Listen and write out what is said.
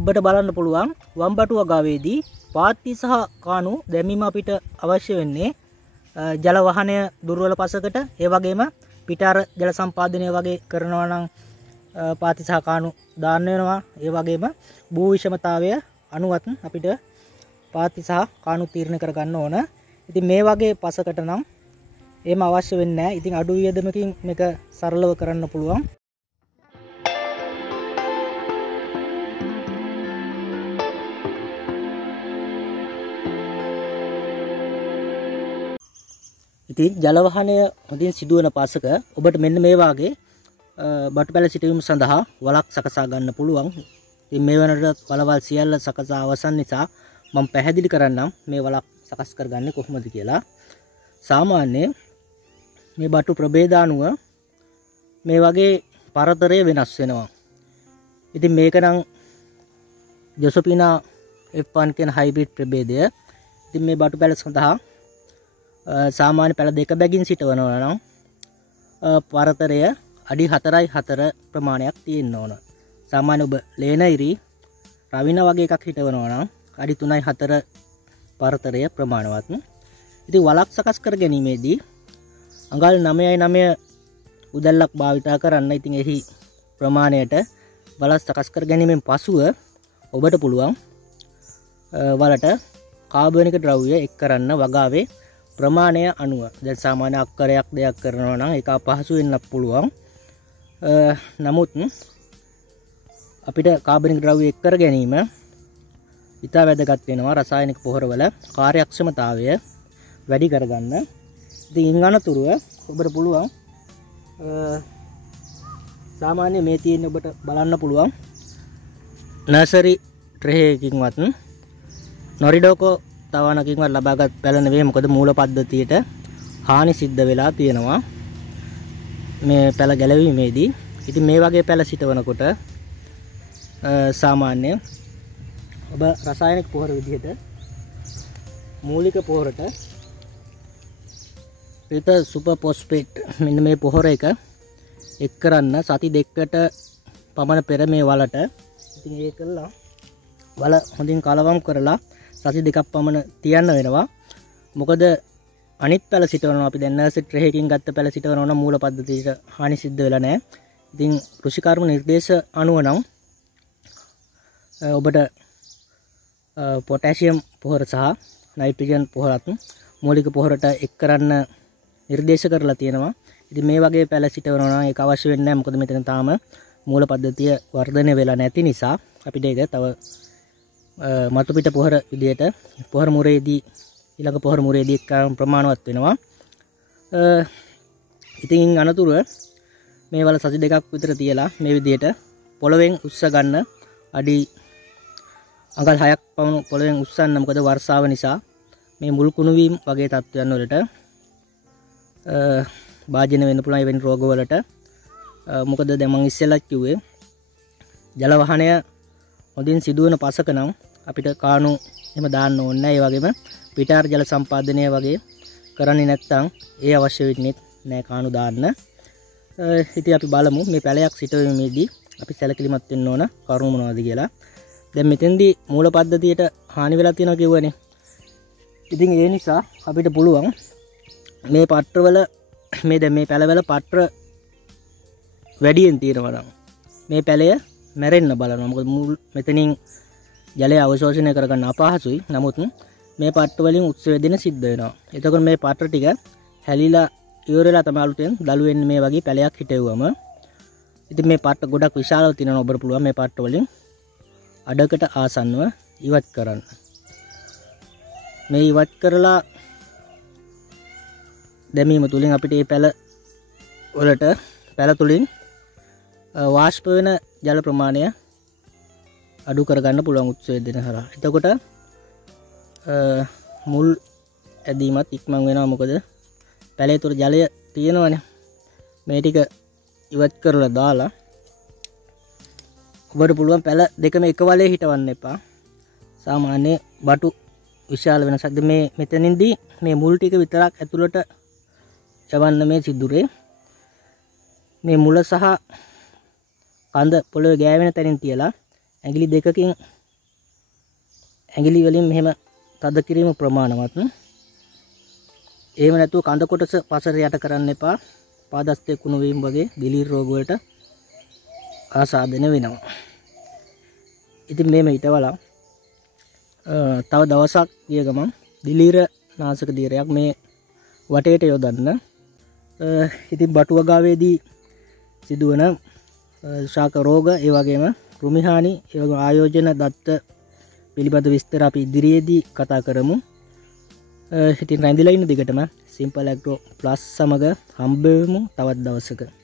ඔබට බලන්න පුළුවන් වම්බටු වගාවේදී පාත්ති සහ කාණු දැමීම අපිට අවශ්‍ය වෙන්නේ ජල වහනය දුර්වල පසකට ඒ වගේම පිටාර ජල සම්පාදනය වගේ කරනවා නම් පාත්ති සහ කාණු දාන්න වෙනවා. ඒ වගේම භූ විෂමතාවය අනුවත් අපිට පාත්ති සහ කාණු තීරණය කර ගන්න ඕන. ඉතින් මේ වගේ පසකට නම් එහෙම අවශ්‍ය වෙන්නේ නැහැ. ඉතින් අඩු වියදමකින් මේක සරලව කරන්න පුළුවන්. ඉතින් ජල වහනය හොඳින් සිදුවන පසක ඔබට මෙන්න මේ වාගේ බටු පැල සිටවීම සඳහා වලක් සකසා ගන්න පුළුවන්. ඉතින් මේ වෙනකොට වලවල් සියල්ල සකසා අවසන් නිසා මම පැහැදිලි කරන්නම් මේ වලක් සකස් කරගන්නේ කොහොමද කියලා. සාමාන්‍යයෙන් මේ බටු ප්‍රභේද අනුව මේ වගේ පරතරය වෙනස් වෙනවා. ඉතින් මේක නම් ජොසපිනා F1 කියන හයිබ්‍රිඩ් ප්‍රභේදය. ඉතින් මේ බටු පැල සඳහා සාමාන්‍ය පැල දෙක බැගින් සිටවනවා නම් පරතරය අඩි 4.4 ප්‍රමාණයක් තියෙන්න ඕන. සාමාන්‍ය ඔබ ලේනයිරි රවින වගේ එකක් හිටවනවා නම් අඩි 3.4 පරතරය ප්‍රමාණවත්. ඉතින් වලක් සකස් කර ගැනීමේදී අඟල් 9.9 උදැල්ලක් භාවිතා කරන්න. ඉතින් එහි ප්‍රමාණයට වලක් සකස් කර ගැනීමෙන් පසුව ඔබට පුළුවන් වලට කාබනික ද්‍රව්‍ය එක් කරන්න වගාවේ ප්‍රමාණය අනුව. දැන් සාමාන්‍ය අක්කරයක් දෙයක් කරනවා නම් ඒක අපහසු වෙන්නත් පුළුවන්. නමුත් අපිට කාබනික ද්‍රව්‍ය එක් කර ගැනීම ඉතා වැදගත් වෙනවා රසායනික පොහොරවල කාර්යක්ෂමතාවය වැඩි කරගන්න. ඉතින් ඉන් අනතුරුව ඔබට පුළුවන් සාමාන්‍ය මේ තියෙන ඔබට බලන්න පුළුවන් නර්සරි ට්‍රේ එකකින්වත් නොරිඩෝකෝ තවනකින්වත් ලබාගත් පැල නෙවෙයි. මොකද මූල පද්ධතියට හානි සිද්ධ වෙලා තියෙනවා මේ පැල ගැලවීමේදී. ඉතින් මේ වගේ පැල සිටවනකොට සාමාන්‍ය ඔබ රසායනික පොහොර විදිහට මූලික පොහොරට පිට සුපර් ෆොස්ෆේට් මෙන්න මේ පොහොර එක එක් කරන්න සති දෙකකට පමණ පෙර මේ වලට. ඉතින් ඒක කළා වල හොඳින් කලවම් කරලා සති දෙකක් පමණ තියන්න වෙනවා. මොකද අනිත් පැල සිටවනවා අපි දැන් නර්සරි ට්‍රේ එකකින් ගත්ත පැල සිටවනවා නම් මූල පද්ධතියට හානි සිද්ධ වෙලා නැහැ. ඉතින් කෘෂිකර්ම නිර්දේශ අනුව නම් ඔබට පොටෑසියම් පොහොර සහ නයිට්‍රජන් පොහොරත් මූලික පොහොරට එක් කරන්න නිර්දේශ කරලා තියෙනවා. ඉතින් මේ වගේ පැල සිටවනවා නම් ඒක අවශ්‍ය වෙන්නේ නැහැ. මොකද මෙතන තාම මූල පද්ධතිය වර්ධනය වෙලා නැති නිසා අපිට ඒක තව මතු පිට පොහොර විදියට පොහොර මුරේදී ඊළඟ පොහොර මුරේදී එක්කම ප්‍රමාණවත් වෙනවා. ඉතින් අනතුරුව මේ වල සති දෙකක් විතර තියලා මේ විදියට පොළවෙන් උස්ස ගන්න අඩි අඟල් 6ක් පමණ පොළවෙන් උස්සන්න. මොකද වර්ෂාව නිසා මේ මුල් කුණු වීම වගේ තත්ත්වයන් වලට භාජනය වෙන්න පුළුවන් එවැනි රෝග වලට. මොකද දැන් මම ඉස්සෙල්ලා කිව්වේ ජල වහනය හොඳින් සිදුවන පසක නම් අපිට කාණු එහෙම දාන්න ඕනේ නැහැ. ඒ වගේම පිටාර ජල සම්පාදනය වගේ කරන්නේ නැත්නම් ඒ අවශ්‍ය වෙන්නේ නැහැ කාණු දාන්න. ඉතින් අපි බලමු මේ පැලයක් සිටවීමේදී අපි සැලකිලිමත් වෙන්න ඕන කරුණු මොනවද කියලා. දැන් මෙතෙන්දී මූල පද්ධතියට හානි වෙලා තියෙනවා කියවනේ. ඉතින් ඒ නිසා අපිට පුළුවන් මේ පත්‍රවල මේ දැන් මේ පැලවල පත්‍ර වැඩියෙන් තියෙනවා නම් මේ පැලය මැරෙන්න බලනවා. මොකද මෙතනින් ජලය අවශෝෂණය කරගන්න අපහසුයි. නමුත් මේ පත්‍ර වලින් උත්සවේදෙන සිද්ධ වෙනවා. එතකොට මේ පත්‍ර ටික හැලිලා ඉවරලා තමයි අලුතෙන් දළු වෙන්නේ මේ වගේ පැලයක් හිටෙව්වම. ඉතින් මේ පත්‍ර ගොඩක් විශාලව තියෙනවා. ඔබට පුළුවන් මේ පත්‍ර වලින් අඩකට ආසන්නව ඉවත් කරන්න. මේ ඉවත් කරලා දැමීම තුලින් අපිට මේ පැල වලට පැල තුලින් වාෂ්ප වෙන ජල ප්‍රමාණය අඩු කරගන්න පුළුවන් උත්සවේදනය හරහා. එතකොට මුල් ඇදීමත් ඉක්මන් වෙනවා. මොකද පැලේ තුර ජලය තියෙනවනේ. මේ ටික ඉවත් කරලා දාලා ඔබට පුළුවන් පැල දෙකම එක වලේ හිටවන්න එපා. සාමාන්‍ය බටු විශාල වෙනසක්. මේ මෙතනින්දී මේ මුල් ටික විතරක් ඇතුළට යවන්න මේ සිදුරේ. මේ මුල සහ කඳ පොළවේ ගෑවෙන තැනින් තියලා ඇඟිලි දෙකකින් ඇඟිලි වලින් මෙහෙම තද කිරීම ප්‍රමාණවත්. එහෙම නැතුව කඳ කොටස පසට යට කරන්න එපා. පාදස්තේ කුණු වීම වගේ දිලීර රෝග වලට ආසාදනය වෙනවා. ඉතින් මේම ඊටවලා තව දවසක් ගිය ගමන් දිලීර නාශක දීරයක් මේ වටේට යොදන්න. ඉතින් බටු වගාවේදී සිදුවන ශාක රෝග ඒ වගේම කෘමි හානි ඒ වගේ ආයෝජන දත්ත පිළිබඳ විස්තර අපි ඉදිරියේදී කතා කරමු. ඉතින් රැඳිලා ඉන්න දිගටම Simple Agro Plus සමග හම්බ වෙමු තවත් දවසක.